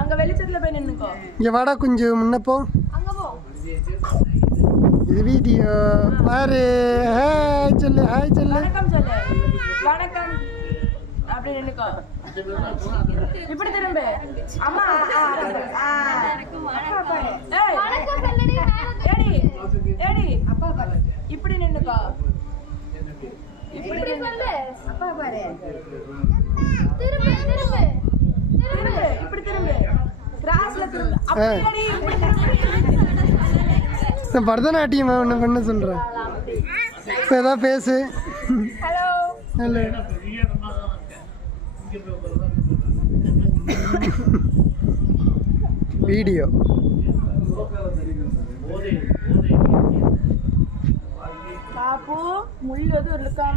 அங்க வெளிச்சத்துல போய் நின்னுக்கோ. இங்க வாடா கொஞ்சம் முன்ன போ. அங்க போ. இது வீடியோ பாரு. ஹாய் சொல்லு, ஹாய் சொல்லு. வணக்கம் சொல்லு. வணக்கம். அப்படி நின்னுக்கோ. இப்படி திரும்ப. அம்மா வணக்கம் சொல்லடி. ஏடி ஏடி அப்பா பாரு. இப்படி நின்னுக்கோ. இப்படி சொல்லு. அப்பா பாரு. திரும்ப திரும்ப. திரும்ப இப்படி திரும்ப. கிராஸ்ல திரும்ப. அப்படி இப்படி திரும்ப. பரதநாட்டியம் ஒன்று பண்ண சொல்கிறேன். இப்போ ஏதாவது பேசு. Hello hello. வீடியோ பாப்பு முள்ளது இருக்கா?